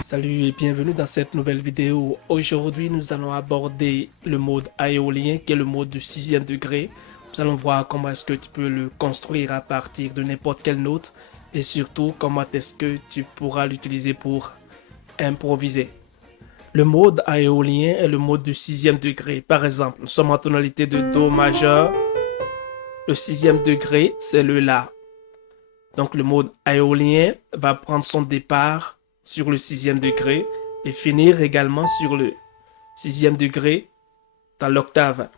Salut et bienvenue dans cette nouvelle vidéo. Aujourd'hui, nous allons aborder le mode éolien qui est le mode du 6e degré. Nous allons voir comment est-ce que tu peux le construire à partir de n'importe quelle note et surtout comment est-ce que tu pourras l'utiliser pour improviser. Le mode éolien est le mode du 6e degré. Par exemple, nous sommes en tonalité de Do majeur. Le 6e degré, c'est le La. Donc le mode éolien va prendre son départ sur le 6e degré et finir également sur le 6e degré dans l'octave.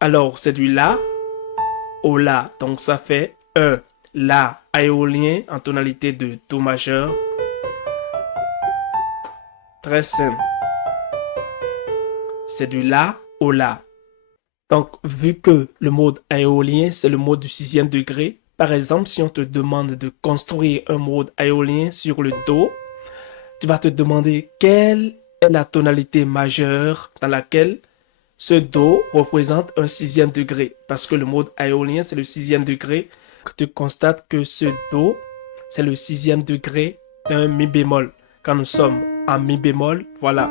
Alors c'est du La au La. Donc ça fait un La éolien en tonalité de Do majeur. Très simple. C'est du La au La. Donc vu que le mode éolien c'est le mode du 6e degré, par exemple si on te demande de construire un mode éolien sur le Do, tu vas te demander quelle est la tonalité majeure dans laquelle ce Do représente un 6e degré. Parce que le mode éolien, c'est le 6e degré. Tu constates que ce Do, c'est le 6e degré d'un Mi bémol. Quand nous sommes en Mi bémol, voilà,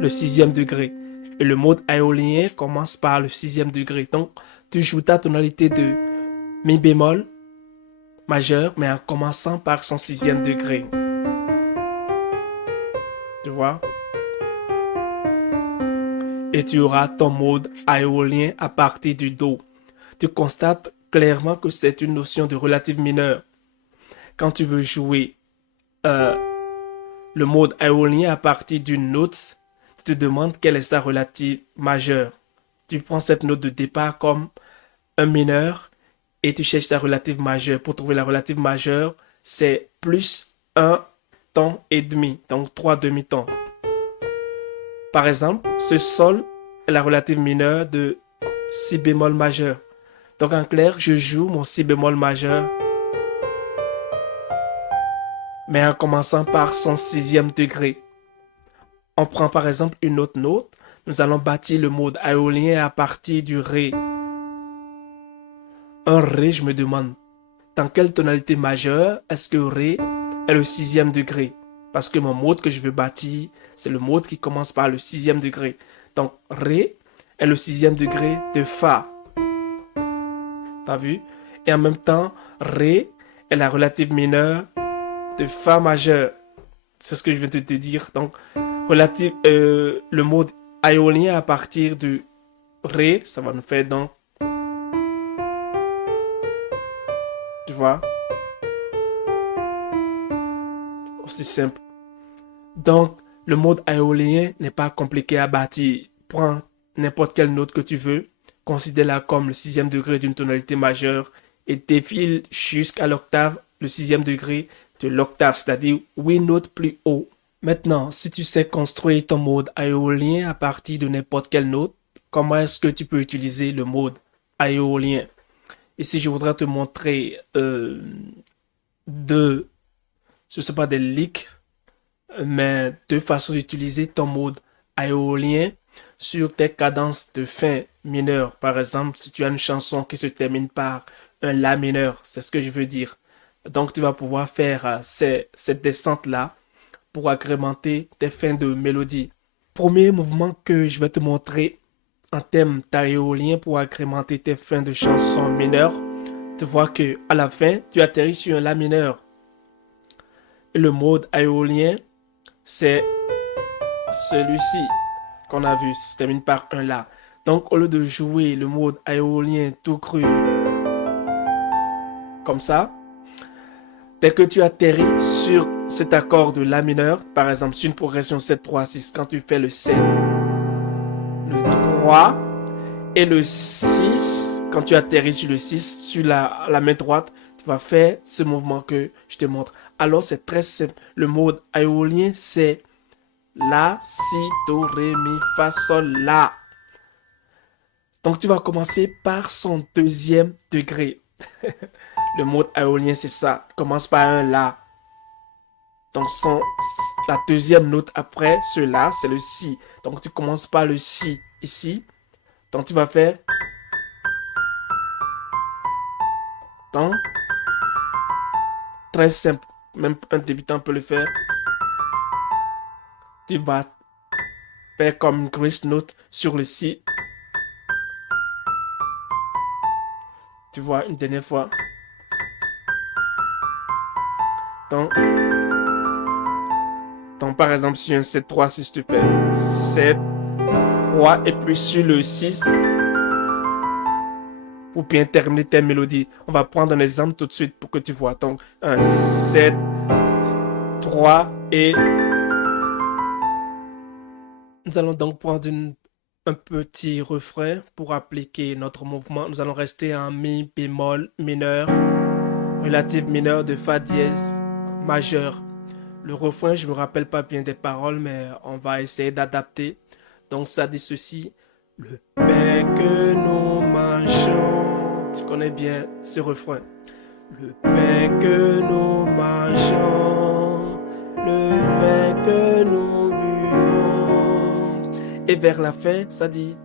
le 6e degré. Et le mode éolien commence par le 6e degré. Donc, tu joues ta tonalité de Mi bémol majeur, mais en commençant par son 6e degré. Tu vois? Et tu auras ton mode éolien à partir du Do. Tu constates clairement que c'est une notion de relative mineure. Quand tu veux jouer le mode éolien à partir d'une note, tu te demandes quelle est sa relative majeure. Tu prends cette note de départ comme un mineur et tu cherches sa relative majeure. Pour trouver la relative majeure, c'est plus un ton et demi, donc 3 demi-tons. Par exemple, ce Sol est la relative mineure de Si bémol majeur. Donc en clair, je joue mon Si bémol majeur, mais en commençant par son 6e degré. On prend par exemple une autre note. Nous allons bâtir le mode éolien à partir du Ré. Un Ré, je me demande, dans quelle tonalité majeure est-ce que Ré est le 6e degré? Parce que mon mode que je veux bâtir, c'est le mode qui commence par le 6e degré. Donc, Ré est le 6e degré de Fa. T'as vu? Et en même temps, Ré est la relative mineure de Fa majeur. C'est ce que je viens de te dire. Donc, le mode éolien à partir de Ré, ça va nous faire donc, tu vois, aussi simple. Donc, le mode éolien n'est pas compliqué à bâtir. Prends n'importe quelle note que tu veux, considère-la comme le 6e degré d'une tonalité majeure et défile jusqu'à l'octave, le 6e degré de l'octave, c'est-à-dire 8 notes plus haut. Maintenant, si tu sais construire ton mode éolien à partir de n'importe quelle note, comment est-ce que tu peux utiliser le mode éolien? Ici, je voudrais te montrer deux, ce ne sont pas des leaks, mais deux façons d'utiliser ton mode éolien sur tes cadences de fin mineure. Par exemple, si tu as une chanson qui se termine par un La mineur, c'est ce que je veux dire. Donc, tu vas pouvoir faire cette descente-là pour agrémenter tes fins de mélodie. Premier mouvement que je vais te montrer en thème d'éolien pour agrémenter tes fins de chansons mineures. Tu vois que à la fin, tu atterris sur un La mineur. Et le mode éolien, c'est celui-ci qu'on a vu, se termine par un La. Donc, au lieu de jouer le mode éolien tout cru, comme ça, dès que tu atterris sur cet accord de La mineur, par exemple, sur une progression 7-3-6, quand tu fais le 7, le 3 et le 6, quand tu atterris sur le 6, sur la main droite, tu vas faire ce mouvement que je te montre. Alors, c'est très simple. Le mode éolien, c'est La, Si, Do, Ré, Mi, Fa, Sol, La. Donc, tu vas commencer par son 2e degré. Le mode éolien, c'est ça. Commence par un La. Donc, la 2e note après ce La, c'est le Si. Donc, tu commences par le Si ici. Donc, tu vas faire. Donc, très simple. Même un débutant peut le faire. Tu vas faire comme une grace note sur le si. Tu vois, une dernière fois. Donc, par exemple, sur un 7-3, si tu fais 7, 3, et puis sur le 6, pour bien terminer tes mélodies. On va prendre un exemple tout de suite pour que tu vois. Donc, un 7, 3 et... Nous allons donc prendre un petit refrain pour appliquer notre mouvement. Nous allons rester en mi bémol mineur, relative mineur de fa dièse majeur. Le refrain, je me rappelle pas bien des paroles, mais on va essayer d'adapter. Donc ça dit ceci. Le pain que nous mangeons. Tu connais bien ce refrain. Le pain que nous mangeons, le vin que nous buvons. Et vers la fin, ça dit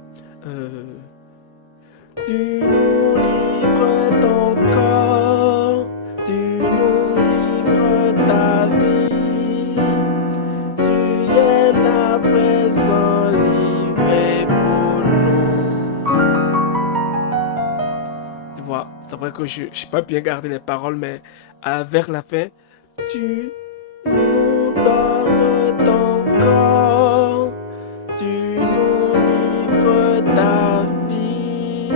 tu nous livres ton corps, tu nous livres ta vie, tu es la présent livré pour nous. Tu vois, c'est vrai que je n'ai pas bien gardé les paroles, mais vers la fin, tu nous donnes ton corps, tu nous livres ta vie,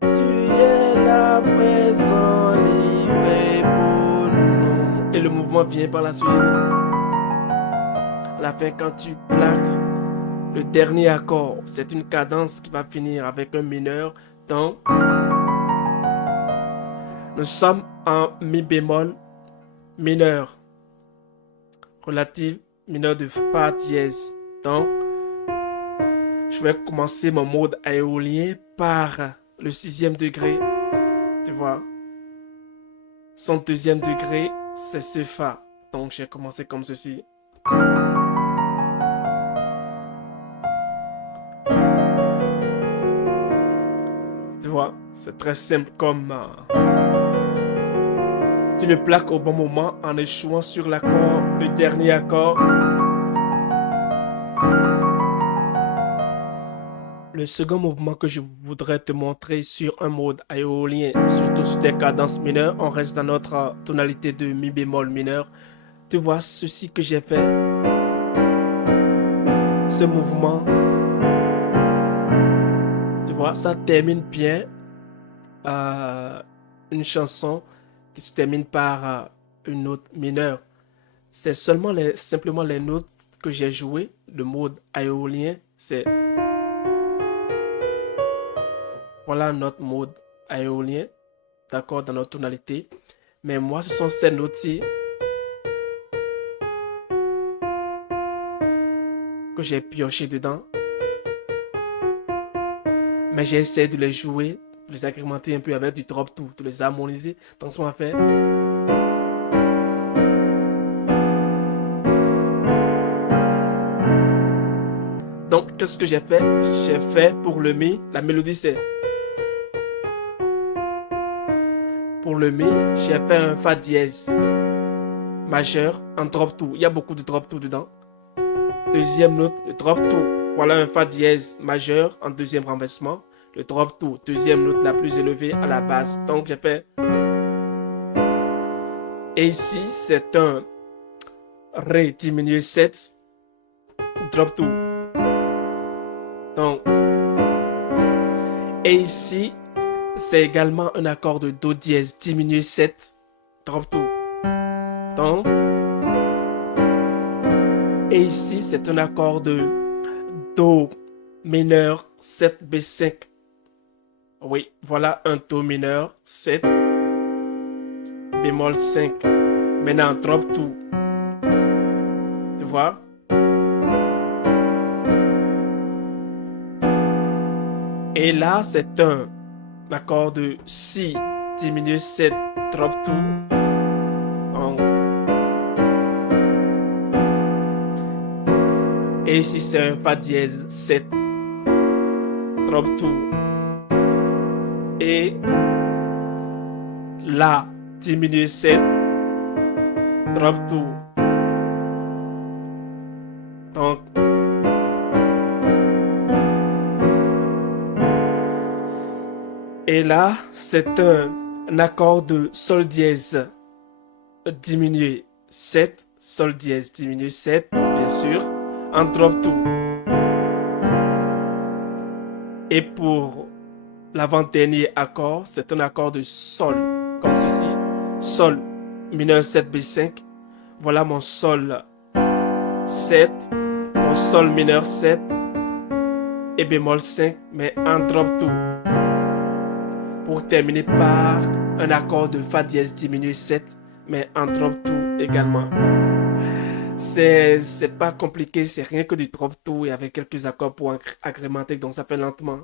tu es la présent livré pour nous. Et le mouvement vient par la suite. À la fin, quand tu plaques le dernier accord, c'est une cadence qui va finir avec un mineur. Donc, nous sommes en mi bémol mineur, relative mineur de fa dièse. Donc, je vais commencer mon mode éolien par le 6e degré. Tu vois, son 2e degré, c'est ce fa. Donc, j'ai commencé comme ceci. Tu vois, c'est très simple comme... tu le plaques au bon moment en échouant sur l'accord, le dernier accord. Le second mouvement que je voudrais te montrer sur un mode éolien, surtout sur des cadences mineures, on reste dans notre tonalité de mi bémol mineur. Tu vois ceci que j'ai fait, ce mouvement. Tu vois, ça termine bien une chanson qui se termine par une note mineure. C'est simplement les notes que j'ai jouées. Le mode éolien, c'est... Voilà notre mode éolien, d'accord, dans notre tonalité. Mais moi, ce sont ces notes-ci que j'ai pioché dedans. Mais j'ai essayé de les jouer, de les agrémenter un peu avec du drop two, de les harmoniser. Donc, ce qu'on va faire... Donc, qu'est-ce que j'ai fait? J'ai fait pour le mi, la mélodie c'est... Pour le mi, j'ai fait un fa dièse majeur, un drop two. Il y a beaucoup de drop two dedans. Deuxième note, le drop two. Voilà un fa dièse majeur en deuxième renversement. Le drop two, deuxième note la plus élevée à la basse. Donc j'ai fait... Et ici, c'est un ré diminué 7, drop two. Donc... Et ici, c'est également un accord de do dièse diminué 7, drop two. Donc... Et ici, c'est un accord de do mineur 7 B5. Oui, voilà un do mineur 7 bémol 5. Maintenant, drop two. Tu vois? Et là, c'est un accord de si diminué 7 drop two. Et ici, c'est un fa dièse 7 drop two. Et La diminué 7, drop 2. Donc, et là, c'est un accord de sol dièse diminué 7, sol dièse diminué 7, bien sûr, en drop 2. Et pour l'avant-dernier accord, c'est un accord de sol, comme ceci. Sol mineur 7 B5. Voilà mon sol 7, mon sol mineur 7 et bémol 5, mais en drop 2. Pour terminer par un accord de Fa dièse diminué 7, mais en drop 2 également. C'est pas compliqué, c'est rien que du drop 2 et avec quelques accords pour agrémenter, donc ça fait lentement.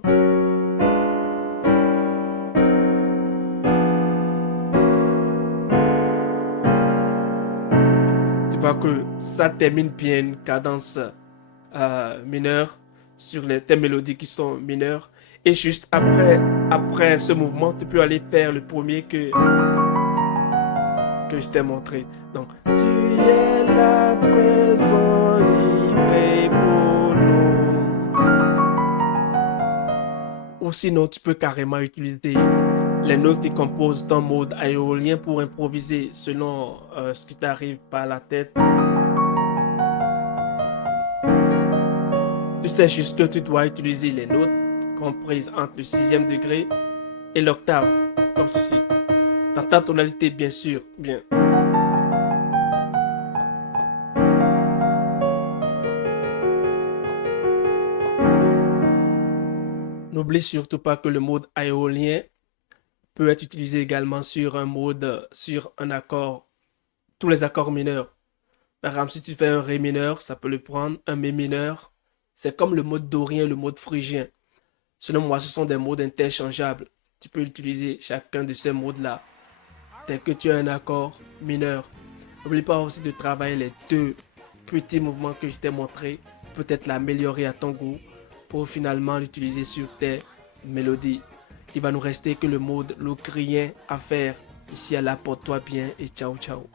Tu vois que ça termine bien une cadence mineure sur les thèmes mélodiques qui sont mineurs. Et juste après ce mouvement, tu peux aller faire le premier que je t'ai montré. Donc, tu es là présent, livré pour nous. Ou sinon, tu peux carrément utiliser les notes qui composent ton mode aérolien pour improviser selon ce qui t'arrive par la tête. Tu sais juste que tu dois utiliser les notes comprises entre le 6e degré et l'octave, comme ceci. Dans ta tonalité, bien sûr, bien. N'oublie surtout pas que le mode aérolien peut être utilisé également sur un mode, sur un accord, tous les accords mineurs. Par exemple, si tu fais un Ré mineur, ça peut le prendre, un Mi mineur. C'est comme le mode dorien, le mode phrygien. Selon moi, ce sont des modes interchangeables. Tu peux utiliser chacun de ces modes-là dès que tu as un accord mineur. N'oublie pas aussi de travailler les deux petits mouvements que je t'ai montrés, peut-être l'améliorer à ton goût pour finalement l'utiliser sur tes mélodies. Il va nous rester que le mode locrien à faire. Ici à là, porte-toi bien et ciao ciao.